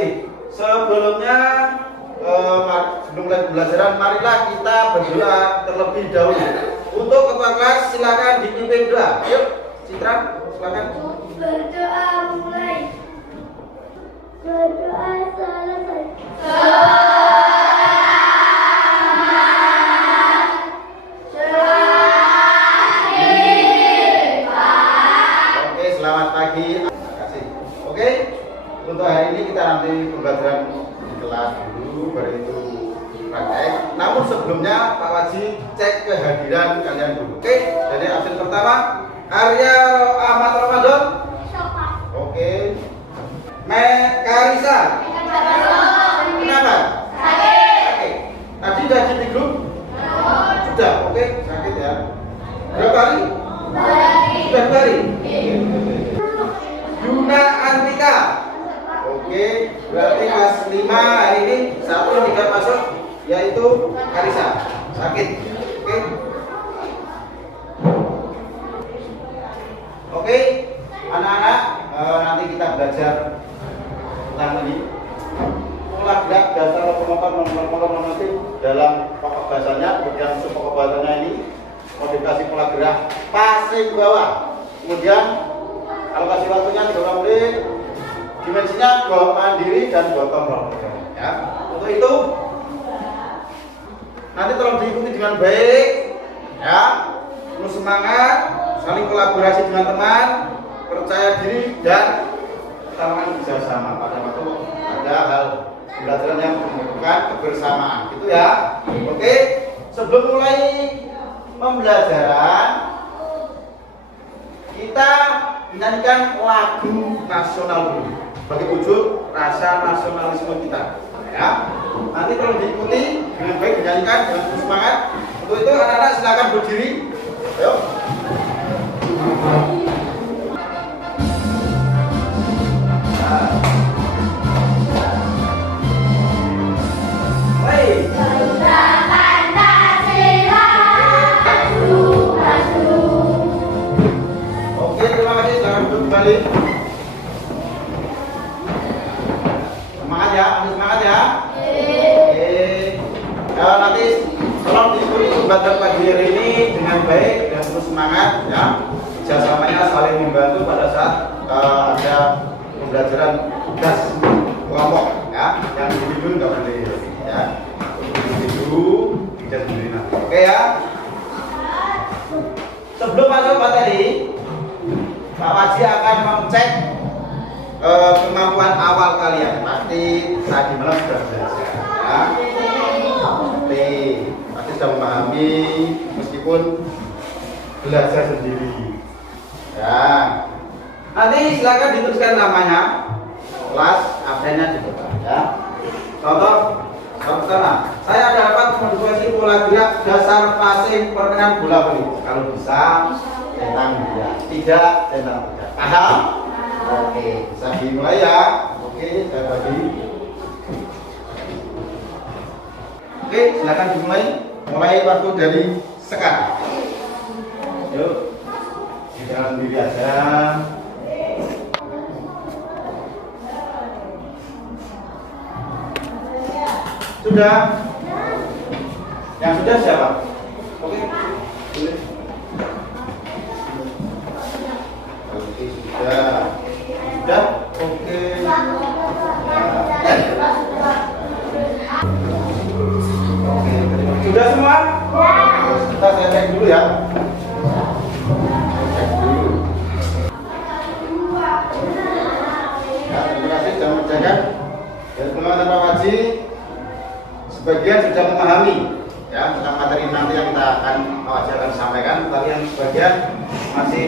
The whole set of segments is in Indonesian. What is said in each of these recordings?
Baik, sebelumnya sebelum mulai pembelajaran, marilah kita berdoa terlebih dahulu. Untuk ketua kelas silakan dipimpin doa. Yuk, Citra, silakan. Berdoa mulai. Berdoa selesai. Oke, selamat pagi. Terima kasih. Oke, untuk hari ini kita nanti pembelajaran di kelas dulu, baru itu praktek. Namun sebelumnya Pak Waji cek kehadiran kalian dulu. Oke, jadi absen pertama Arya Ahmad Ramadan. Oke. Karisa. Kenapa? Sakit. Tadi sudah di grup? Sudah. Oke, sakit ya. Berapa hari? Sudah 2 hari. Yuna Antika. Oke, berarti kelas 5 hari ini satu yang tidak masuk yaitu Karisa. Sakit. Oke. Oke, anak-anak, nanti kita belajar tentang ini pola gerak dasar lokomotor normatif dalam pokok bahasanya. Kemudian sub pokok bahasanya ini modifikasi pola gerak passing bawah. Kemudian alokasi waktunya 30 menit, dimensinya mandiri dan gotong royong. Ya, untuk itu nanti tolong diikuti dengan baik, ya, terus semangat, saling kolaborasi dengan teman, percaya diri dan utamakan kerjasama pada waktu ada hal pembelajaran yang membutuhkan kebersamaan, gitu ya. Oke, sebelum mulai pembelajaran kita menyanyikan lagu nasional dulu sebagai wujud rasa nasionalisme kita, ya. Nanti kalau diikuti dengan baik, dinyanyikan dengan semangat. Untuk itu anak-anak silakan berdiri. Ayo. Oke, terima kasih. Selamat duduk kembali. Semangat ya, semangat ya. Oke. Nanti tolong diikuti pembelajaran pagi hari ini dengan baik dan terus semangat, ya. Kerjasamanya saling membantu pada saat ada pembelajaran tugas kelompok, ya. Yang individu nggak boleh, ya. Individu tidak sendiri nanti. Oke ya. Sebelum masuk materi, Pak Waji akan mengecek kemampuan awal kalian. Pasti tadi malam sudah belajar, ya. Pasti sudah memahami meskipun belajar sendiri. Ya. Nanti silakan dituliskan namanya, kelas, absennya juga, ya. Contoh pertama, saya dapat modifikasi pola gerak dasar passing permainan bola voli. Kalau bisa, centang dia. Tidak, centang tidak. Paham? Oke, bisa dimulai ya. Oke, saya bagi. Oke, silakan dimulai. Mulai waktu dari sekarang. Yuk, jangan sendiri aja. Sudah? Yang sudah siapa? Oke, boleh. Oke, sudah. Sudah? Oke. Oke, sudah semua? Kita saya cek dulu ya. Cek dulu. Ya, terima kasih sudah mengerjakan. Dan teman-teman Pak Waji sebagian sudah memahami, ya, tentang materi nanti yang kita akan sampaikan, tapi yang sebagian masih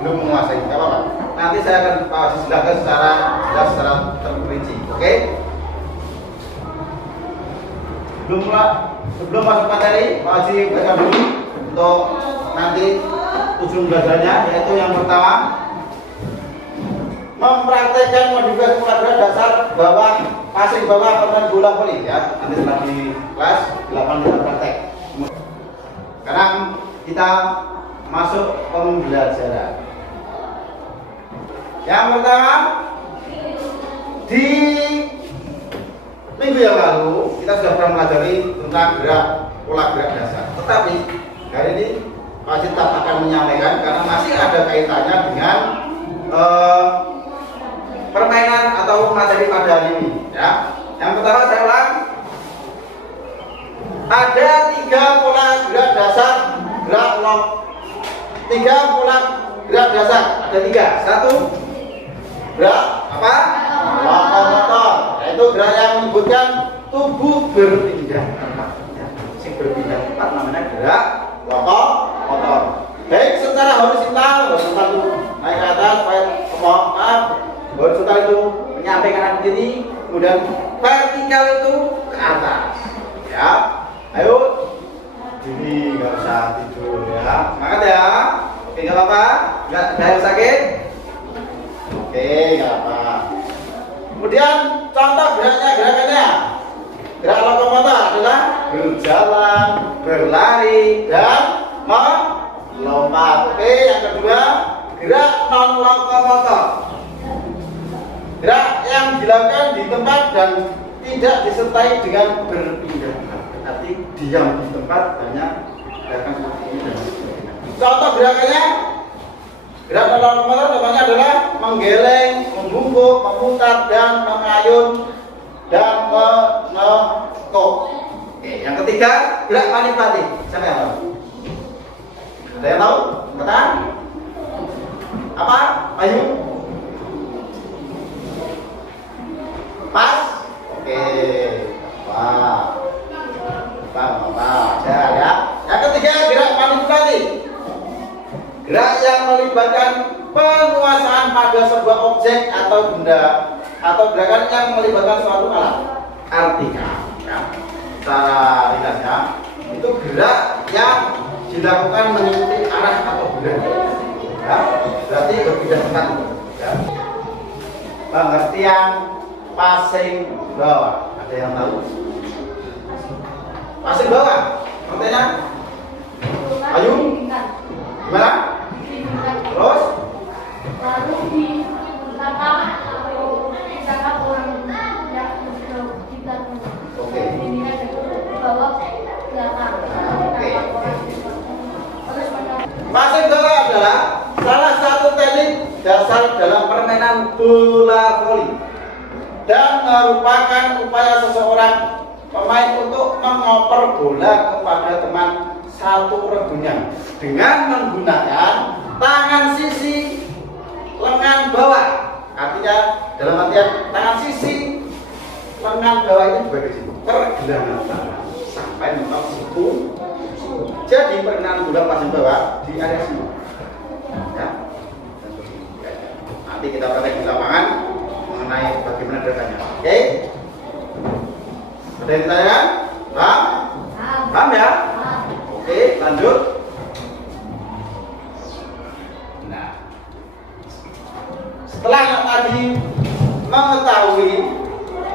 belum menguasai. Tidak apa-apa. Nanti saya akan Pak Waji jelaskan secara jelas, secara terperinci. Oke? Sebelum masuk materi, Pak Waji baca dulu untuk nanti ujung belajarnya, yaitu yang pertama mempraktekkan modifikasi pola gerak dasar bawah passing bawah permainan bola voli, ya. Nanti setelah di kelas 8 kita praktek. Sekarang kita masuk pembelajaran. Yang pertama, di minggu yang lalu kita sudah pernah mempelajari tentang pola gerak dasar. Tetapi hari ini masih tetap akan menyampaikan karena masih ada kaitannya dengan permainan atau materi pada hari ini. Ya. Yang pertama saya ulang, ada 3 pola gerak dasar, tiga pola gerak dasar, ada 3. 1 gerak apa? Lokomotor, yaitu gerak yang menyebutkan tubuh berpindah tempat. Sing berpindah tempat namanya gerak lokomotor. Baik secara horizontal itu naik ke atas, horizontal itu menyampaikan ke kiri, kemudian vertikal itu ke atas. Ya, ayo ini nggak usah tidur ya, semangat ya. Oke, nggak apa-apa, nggak ada yang sakit. Oke, nggak apa. Kemudian contoh gerakannya, gerak lokomotor adalah berjalan, berlari, dan melompat. Oke, yang kedua gerak non lokomotor, gerak yang dilakukan di tempat dan tidak disertai dengan berpindah. Berarti diam di tempat, hanya gerakan seperti ini dan sebagainya. Contoh gerakannya, gerak non lokomotor contohnya adalah menggeleng, membungkuk, memutar, dan mengayun dan menekuk. Oke, yang ketiga gerak manipulatif. Siapa yang tahu? Ada yang tahu? Cepetan. Apa? Ayo. Pas. Oke. Wah. Apa aja ya. Yang ketiga gerak manipulatif. Gerak yang melibatkan penguasaan pada sebuah objek atau benda, atau gerakan yang melibatkan suatu alat. Artinya, ya, secara ringkasnya itu gerak yang dilakukan mengikuti arah atau benda. Ya, berarti berpindah tempat. Ya. Pengertian passing bawah. Ada yang tahu? Passing bawah. Artinya? Ayo. Gimana? Terus? Lalu di belakang atau di belakang orang yang di belakang. Oke. Ini ada bawah belakang. Oke. Passing bawah adalah salah satu teknik dasar dalam permainan bola voli dan merupakan upaya seseorang pemain untuk mengoper bola kepada teman satu regunya dengan menggunakan tangan sisi lengan bawah. Artinya dalam artian tangan sisi lengan bawah ini sebagai situ pergelangan tangan sampai mentok situ. Jadi permainan bola passing bawah di area sini. Ya. Nanti kita praktek di lapangan mengenai bagaimana gerakannya. Oke? Ada yang ditanyakan? Paham? Paham ya? Oke, lanjut. Nah, setelah yang tadi mengetahui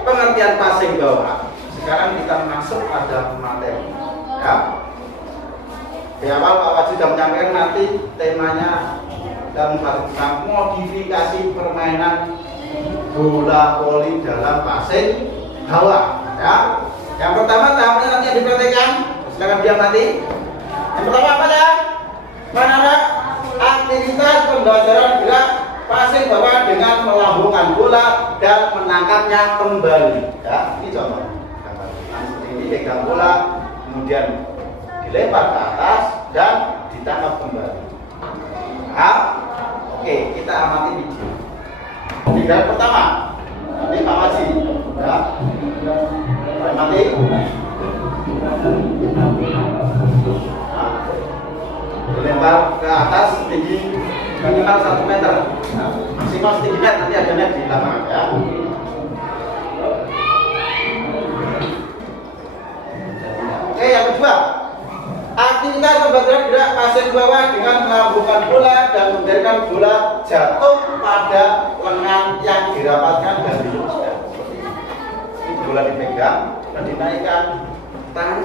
pengertian passing bawah, sekarang kita masuk pada materi. Ya. Di awal Pak Wajib sudah menyampaikan nanti temanya dan tentang modifikasi permainan bola voli dalam passing bawah. Ya. Yang pertama tahapnya nanti yang diperhatikan. Silakan diam nanti. Yang pertama apa ya? Mana ada aktivitas pembelajaran gerak passing bawah dengan melambungkan bola dan menangkapnya kembali. Ya, ini contoh. Ini pegang bola, kemudian dilempar ke atas dan ditangkap kembali. Paham? Oke, kita amati video. Video pertama. Ini Pak Wajib. Ya. Amati. Dilempar ke atas setinggi minimal 1 meter, maksimal setinggi net, nanti ada net di lapangan ya. Oke, yang kedua, aktivitas pembelajaran gerak passing bawah dengan melambungkan bola dan membiarkan bola jatuh pada lengan yang dirapatkan dan diluruskan. Ini bola dipegang dan dinaikkan, tangan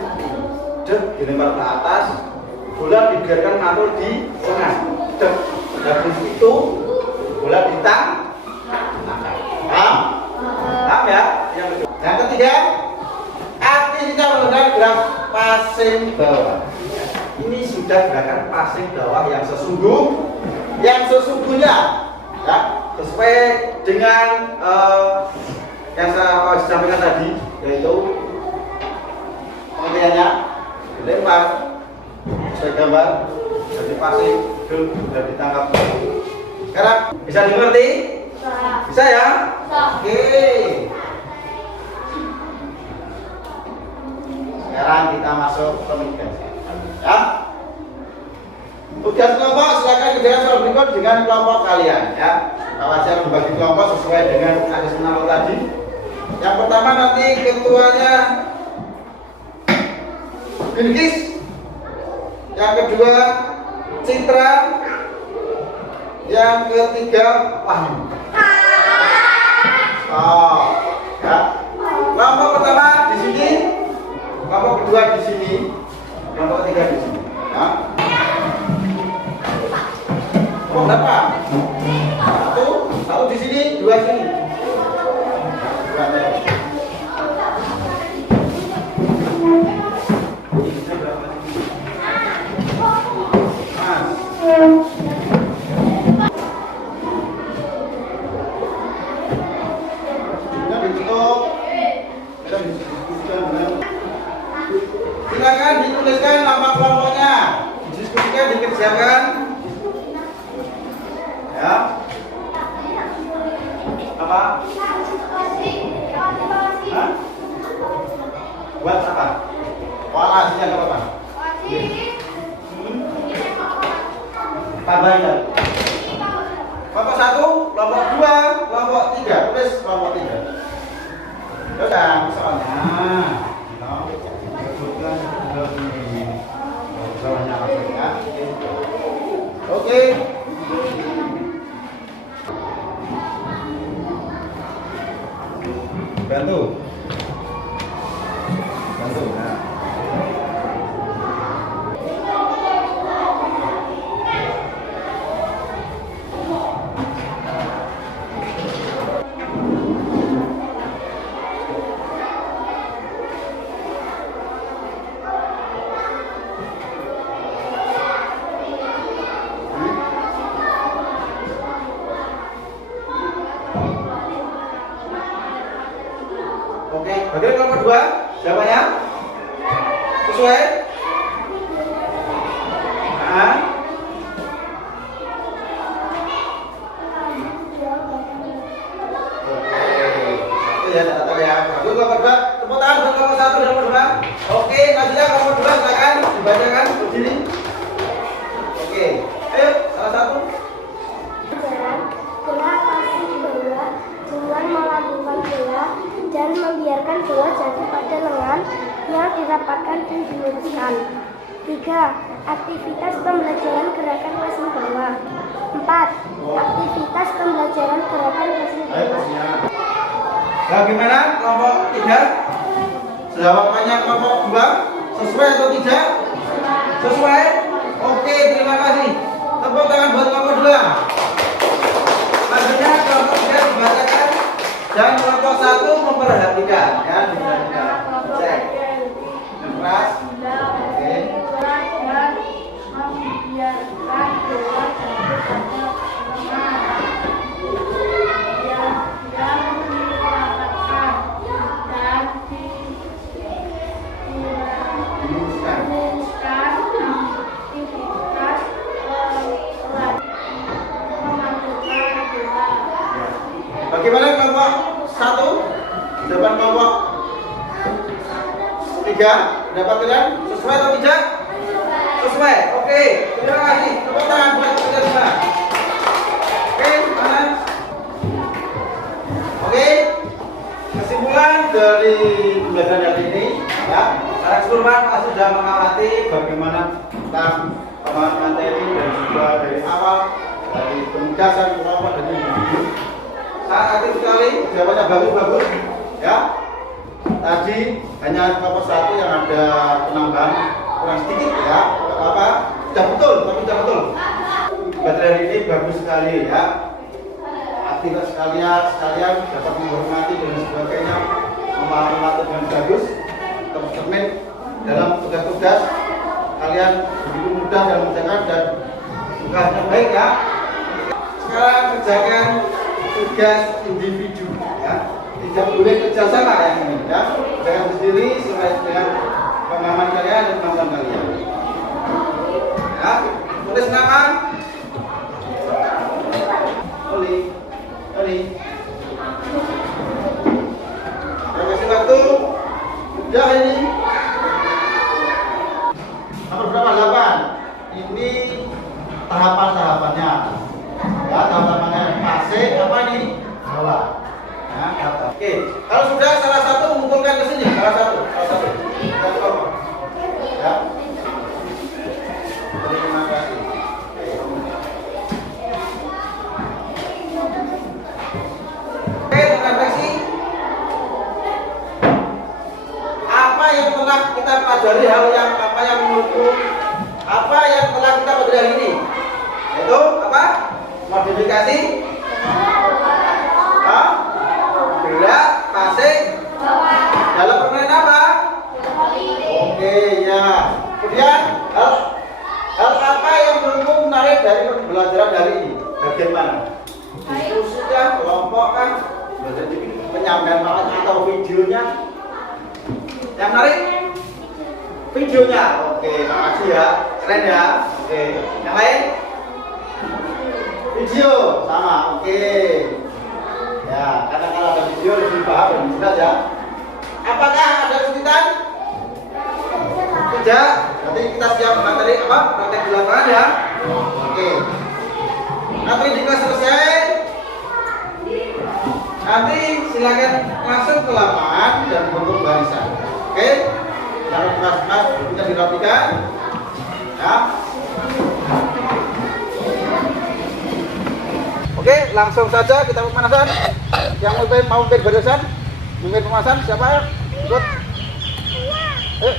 dilempar ke atas, bola dibiarkan ngatur di lengan. Habis itu bola ditang. Paham? Paham ya? Yang ketiga, passing bawah. Ini sudah gerakan passing bawah yang sesungguhnya, ya, sesuai dengan yang saya sampaikan tadi, yaitu pengertiannya dilempar sesuai gambar, jadi passing, sudah ditangkap. Sekarang bisa dimengerti? Bisa ya? Oke. Sekarang kita masuk ke tugas. Ya. Tugas kelompok silakan kerjakan soal berikut dengan kelompok kalian. Ya. Kalau saya membagi kelompok sesuai dengan asesmen tadi. Yang pertama nanti ketuanya Bilkis. Yang kedua Citra. Yang ketiga Wahyu. Oh, ya. Kelompok pertama di sini, kelompok kedua di sini, kelompok ketiga di sini. Ya. Kelompok berapa? Satu di sini, dua sini. Silakan dituliskan nama kelompoknya, didiskusikan, dikerjakan. Ya. Apa? Hah? Buat apa? Walasinya apa apa? Tambahin. Kelompok 1, kelompok 2, kelompok 3. Tulis kelompok 3. Sudah, soalnya. Oke. Bantu. Nah. Oke, bagaimana kelompok 2? Jawabannya? Sesuai? Nah. Oke. Ya, data ya. Bagus kelompok 2. Tepuk tangan buat kelompok 1 dan kelompok 2. Oke, Najla kelompok 2 silakan dibacakan berdiri. Oke. Ayo, salah satu. Gerak passing bola dengan melakukan bola dan membiarkan bola jatuh pada lengan yang dirapatkan dan diluruskan. 3. Aktivitas pembelajaran gerakan passing bawah. 4. Aktivitas pembelajaran gerakan passing bawah. Bagaimana kelompok 3? Jawabannya kelompok 2 sesuai atau tidak? Sesuai? Oke, terima kasih. Tepuk tangan buat kelompok 2. Selanjutnya kelompok 3 dibacakan dan kelompok 1 memperhatikan, ya, diperhatikan. Cek. Keras. Oke. Bagaimana kelompok 1? Jawaban kelompok 3 dapat kalian sesuai atau tidak? Sesuai. Oke, terima kasih. Tepuk tangan buat kita semua. Oke, mana? Oke. Kesimpulan dari pembelajaran kali ini, ya, secara keseluruhan kita sudah mengamati bagaimana tentang pemahaman materi dan juga dari awal dari penugasan kelompok dan individu. Sangat aktif sekali, jawabannya bagus-bagus, ya. Tadi hanya kelompok 1 yang ada penambahan kurang sedikit, ya. Apa? Sudah betul, tapi sudah betul. Materi ini bagus sekali, ya. Aktivitas sekalian dapat menghormati dan sebagainya, memahami materi dengan bagus, tercermin dalam tugas-tugas kalian begitu mudah dalam mengerjakan dan tugasnya baik ya. Sekarang kerjakan tugas individu ya. Tidak boleh kerjasama yang ini ya. Kerjakan sendiri sesuai dengan pemahaman kalian dan kemampuan kalian. Ya, tulis nama. Oli. Kasih waktu. Sudah ini. Nomor berapa? 8. Ini tahapan-tahapannya. Ya, tahapannya fase apa ini? Bawah. Ya, kata. Oke. Kalau sudah salah satu mengumpulkan ke sini, salah satu. Ya. Terima kasih. Oke, terima. Apa yang telah kita pelajari, hal yang apa yang menurutku, apa yang telah kita pelajari hari ini? Yaitu apa? Modifikasi. Gerak, pasing. Dalam permainan apa? Oke ya. Kemudian hal apa yang menurutmu menarik dari pembelajaran hari ini? Bagian mana? Diskusi kah, kelompok kah, penyampaian atau videonya? Yang menarik? Videonya. Oke, makasih ya. Keren ya. Oke. Yang lain? Video sama. Oke. Ya, karena kalau ada video lebih paham dan jelas ya. Apakah ada kesulitan? Tidak. Nanti kita siap materi apa? Praktek di lapangan ya. Oke. Nanti di kelas selesai. Nanti silakan langsung ke lapangan dan bentuk barisan. Oke. Jangan keras-keras bisa dirapikan. Ya. Oke, langsung saja kita pemanasan. Yang mau memimpin barisan, memimpin pemanasan siapa ya? Ikut.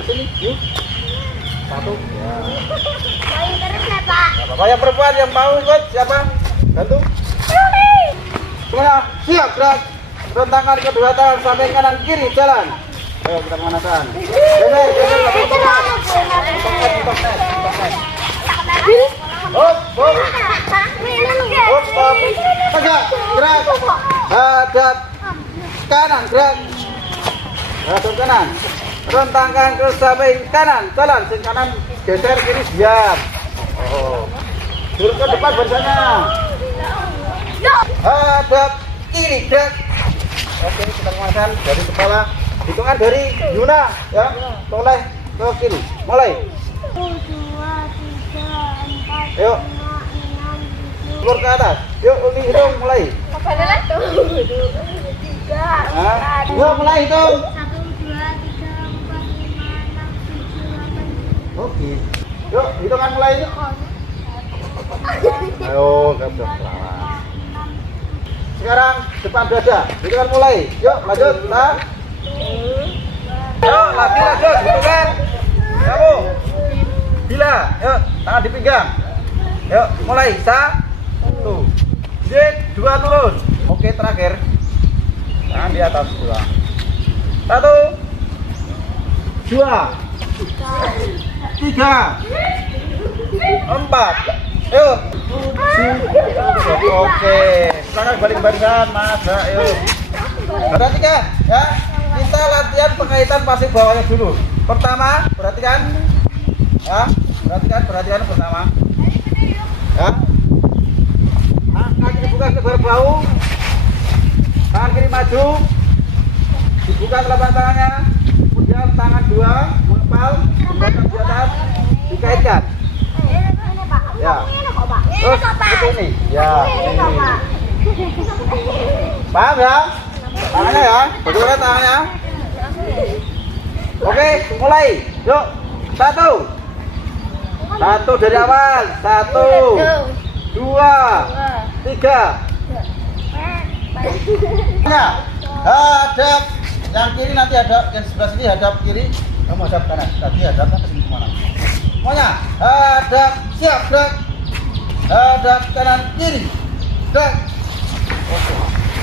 Sini, yuk. Satu. Ya. Apa yang perempuan yang mau ikut siapa? Bantu. Semuanya siap gerak. Rentangkan kedua tangan samping kanan kiri jalan. Ayo kita pemanasan. Tegak, gerak. Hadap kanan, gerak. Hadap kanan. Rentangkan ke samping kanan, jalan. Sing kanan geser kiri diam. Duduk ke depan barisannya. Hadap kiri, gerak. Oke, kita pemanasan dari kepala. Hitungan dari Yuna ya. Mulai ke kiri. Mulai. 1, 2, 3, 4, Yuk. 5, 6, 7. Keluar ke atas. Yuk, Uli hitung mulai. Kapan tuh? 3, 4. Yuk, mulai hitung. 1, 2, 3, 4, 5, 6, 7, 8. Oke. Yuk, hitungan mulai. Ayo, gabung. Sekarang depan dada. Hitungan mulai. Yuk, lanjut. Nah. Yuk, lagi lanjut. Hitungan. Kamu. Bila. Yuk, tangan di pinggang. Yuk, mulai. 1. Jid, 2 turun. Oke, terakhir. Tangan di atas 2. 1, 2, 3, 4. Yuk. Oke. Sekarang balik barisan, Mas. Yuk. Perhatikan ya. Kita latihan pengaitan pasif bawahnya dulu. Pertama, perhatikan. Ya, perhatikan pertama. Ya. Kaki dibuka ke luar bahu. Tangan kiri maju. Dibuka telapak tangannya. Kemudian tangan 2 mengepal, jembatan di atas, dikaitkan. Ya. Terus seperti ini. Ya. Paham ya? Tangannya ya. Bagaimana tangannya? Oke, mulai. Yuk. 1 dari awal. 1, 2, 3. Ya. Hadap yang kiri, nanti hadap yang sebelah sini hadap kiri, kamu hadap kanan. Tadi hadapnya ke sini kemana? Semuanya hadap, siap gerak. Hadap kanan kiri, gerak. Oke.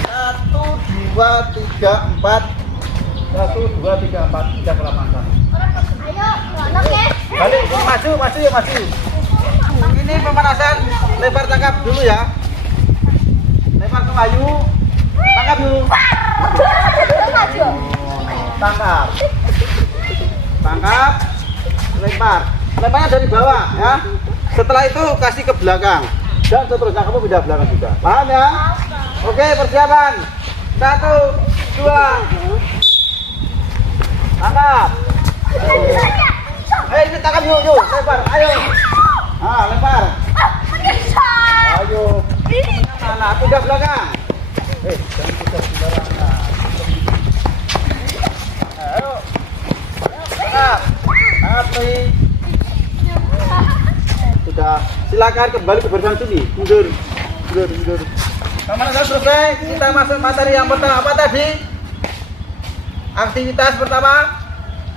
1, 2, 3, 4, 1, 2, 3, 4, 3 kelamasan. Ayo, anak ya. Balik, maju ya maju. Ini pemanasan, lempar tangkap dulu ya. Lempar ke kayu, tangkap dulu. Tangkap, lempar. Lemparnya dari bawah ya. Setelah itu kasih ke belakang dan seterusnya kamu pindah belakang juga. Paham ya? Oke, persiapan. 1, 2. Tangkap. Ini tangkap yuk, lempar, ayo. Lempar. Ayo. Mana? Pindah belakang. Jangan pindah sembarangan. Ayo. Tangkap. Tangkap nih. Sudah. Silakan kembali ke barisan sini. Mundur. Pemanasan selesai. Kita masuk materi yang pertama. Apa tadi? Aktivitas pertama,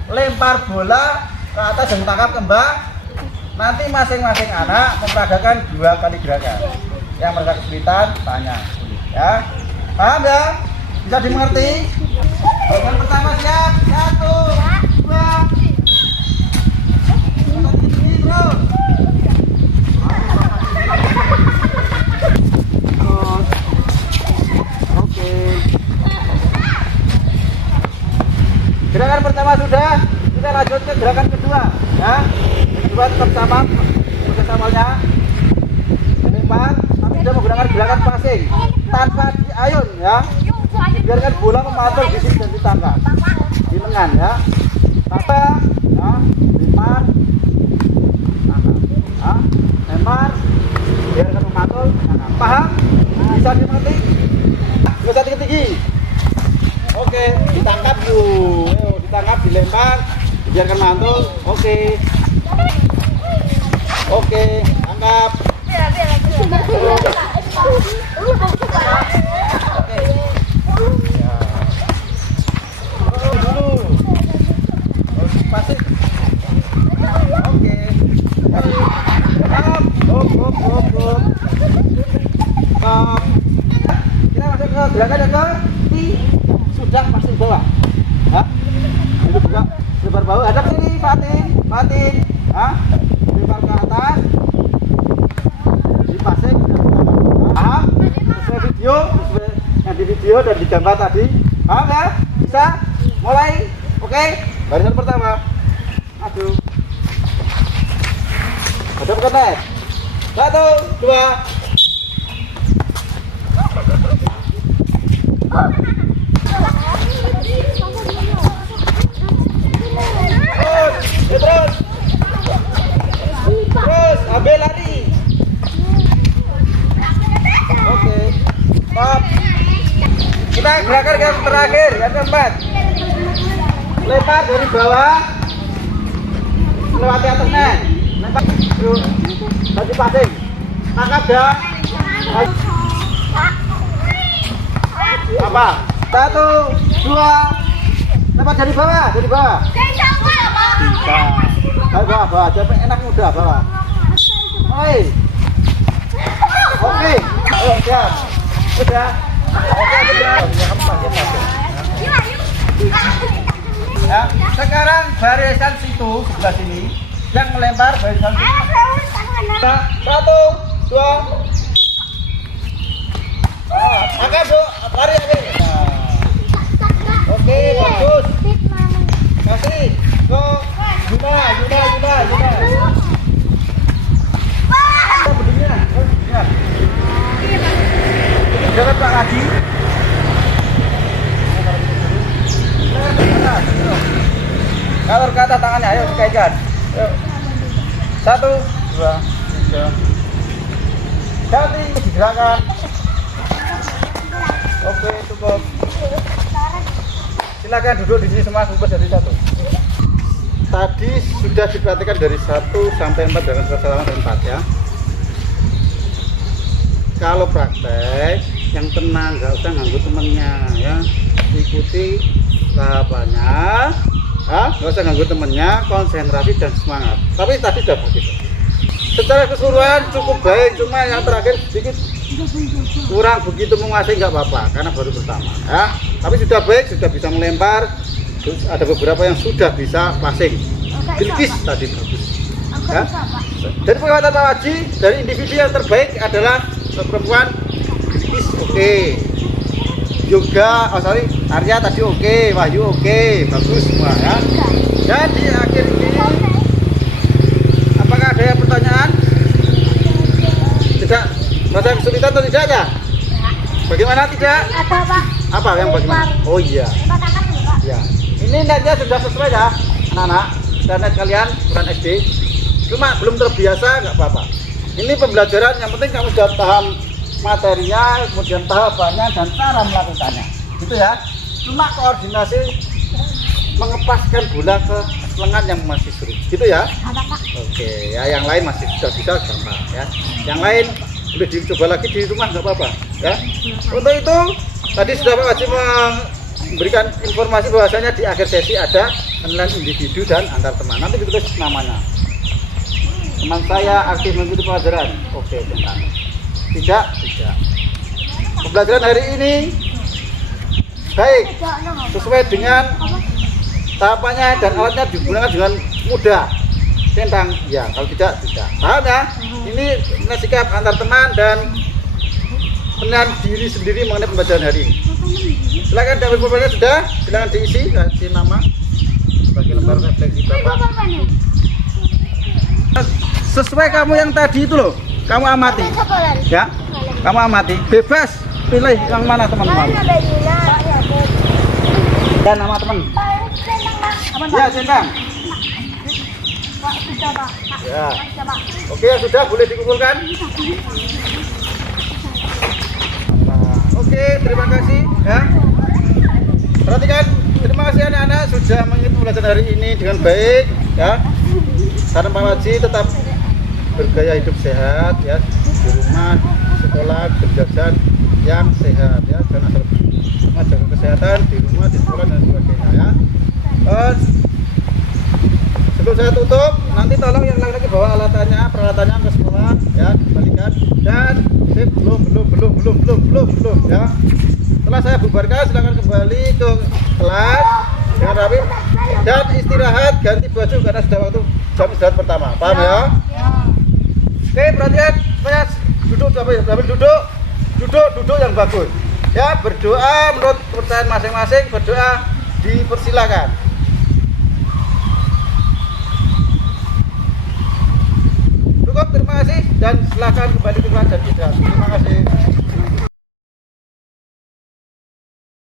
lempar bola ke atas dan tangkap kembang. Nanti masing-masing anak memperagakan 2 kali gerakan. Yang merasa kesulitan tanya, ya. Paham ya? Bisa dimengerti? Gerakan pertama siap. 1, 2. Terus. Oke. Gerakan pertama sudah, kita lanjut ke gerakan kedua, ya. Yang kedua tetap sama, proses awalnya lempar, tapi kita menggunakan gerakan passing tanpa diayun, ya. Biarkan bola memantul di sini dan ditangkap di lengan, ya. Tangkap, ya. Lempar, tangkap, ya. Lempar, biarkan memantul, tangkap. Paham? Bisa dimengerti? Nggak usah tinggi-tinggi. Oke, ditangkap yuk. Ayo, ditangkap, dilempar, biarkan mantul. Oke, tangkap. Dulu. Pasik. Oke. Tangkap. Hop. Kita masuk ke gerakan yang sudah pasti bawah, ya. Itu juga lebar bawah. Hadap sini, patin, ya. Lebar ke atas, dipasing, paham? Sesuai video, yang di video dan di gambar tadi, paham ya? Bisa? Mulai, oke? Barisan pertama, maju. Hadap ke net. 1, 2. Terus ambil lari. Oke, stop. Kita gerakan yang terakhir, yang keempat. Lempar dari bawah melewati atasnya. Lempar terus tadi passing. Tangkap dan apa? 1, 2. Lempar dari bawah. Bisa. Bawah. Capek enak mudah bawah. Oke. Ayo siap. Sudah. Oke. Ya, sekarang barisan situ sebelah sini yang melempar barisan situ. 1, 2. Angkat dulu, lari. Oke, bagus. Kasih. Go. Yuna. Berdirinya. Jangan Pak Haji. Kalau ke atas tangannya, ayo dikaitkan. 1, 2, 3. Ganti digerakkan. Oke, cukup. Silakan duduk di sini semua, kumpul jadi satu. Tadi sudah diperhatikan dari 1 sampai 4 dengan pertama dan 4 ya. Kalau praktek yang tenang, nggak usah ganggu temennya ya. Ikuti tahapannya, ya, nggak usah ganggu temennya, konsentrasi dan semangat. Tapi tadi sudah begitu. Secara keseluruhan cukup baik, cuma yang terakhir sedikit kurang begitu menguasai, nggak apa-apa karena baru pertama ya. Tapi sudah baik, sudah bisa melempar, Terus ada beberapa yang sudah bisa passing. Bilkis tadi bagus. Ya. Dari pengamatan Pak Haji, dari individu yang terbaik adalah perempuan Bilkis oke. Yoga, Arya tadi oke, Wahyu oke, bagus semua ya. Dan di akhir ini, apakah ada yang pertanyaan? Tidak, merasa kesulitan atau tidak ya? Bagaimana tidak? Ada Pak. Apa yang bagaimana? Oh iya. Ya. Ini netnya sudah sesuai ya, anak-anak. Internet kalian, ukuran SD. Cuma belum terbiasa, nggak apa-apa. Ini pembelajaran, yang penting kamu sudah paham materinya, kemudian tahapannya dan cara melakukannya. Gitu ya. Cuma koordinasi mengepaskan bola ke lengan yang masih sulit. Gitu ya. Oke, ya yang lain masih sudah bisa gampang ya. Yang lain boleh dicoba lagi di rumah nggak apa-apa ya. Untuk itu tadi sudah Pak Haji memberikan informasi bahwasanya di akhir sesi ada penilaian individu dan antar teman. Nanti ditulis namanya. Teman saya aktif mengikuti pelajaran. Oke, tentang. Tidak. Pembelajaran hari ini baik, sesuai dengan tahapannya dan alatnya digunakan dengan mudah. Tentang ya, kalau tidak. Paham ya? Ini sikap antar teman dan penilaian diri sendiri mengenai pembelajaran hari ini. Silakan daftar papernya sudah, silakan diisi, kasih nama sebagai lembar refleksi Bapak. Sesuai kamu yang tadi itu loh, kamu amati. Ya, kamu amati, bebas pilih yang mana teman-teman. Dan nama teman. Ya, Sendang. Ya. Oke, sudah boleh dikumpulkan. Oke, terima kasih ya. Perhatikan, terima kasih anak-anak sudah mengikuti pembelajaran hari ini dengan baik ya. Saran Pak Haji tetap bergaya hidup sehat ya, di rumah, sekolah, berjajan yang sehat ya, jangan asal jaga kesehatan di rumah, di sekolah dan sebagainya ya. Sebelum saya tutup, nanti tolong yang laki-laki bawa peralatannya ke sekolah ya, kembalikan. Dan belum ya. Setelah saya bubarkan, silakan kembali ke kelas dengan rapi dan istirahat, ganti baju karena sudah waktu jam istirahat pertama. Paham ya? Oke, perhatian, semuanya duduk yang bagus. Ya, berdoa menurut kepercayaan masing-masing, berdoa dipersilakan. Cukup, terima kasih dan silakan kembali ke kelas dan istirahat. Terima kasih.